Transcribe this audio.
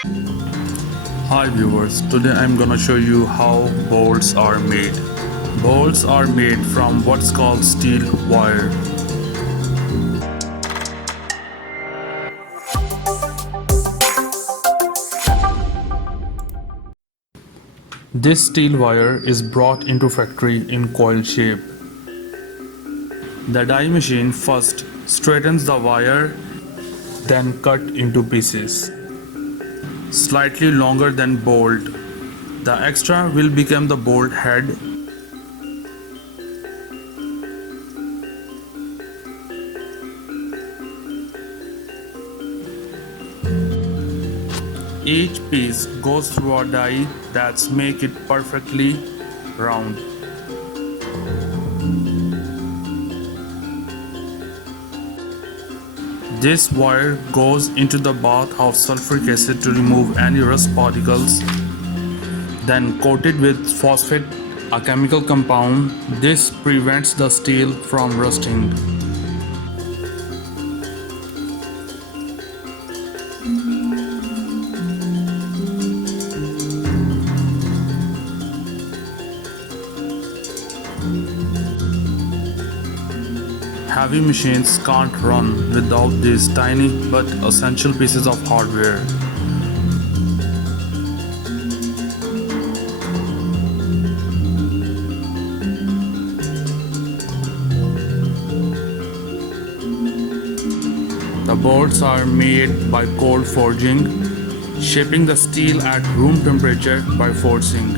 Hi viewers, today I'm gonna show you how bolts are made. Bolts are made from what's called steel wire. This steel wire is brought into factory in coil shape. The die machine first straightens the wire, then cut into pieces slightly longer than bolt. The extra will become the bolt head. Each piece goes through a die that's make it perfectly round. This wire goes into the bath of sulfuric acid to remove any rust particles, then coated with phosphate, a chemical compound. This prevents the steel from rusting. Heavy machines can't run without these tiny but essential pieces of hardware. The bolts are made by cold forging, shaping the steel at room temperature by forcing.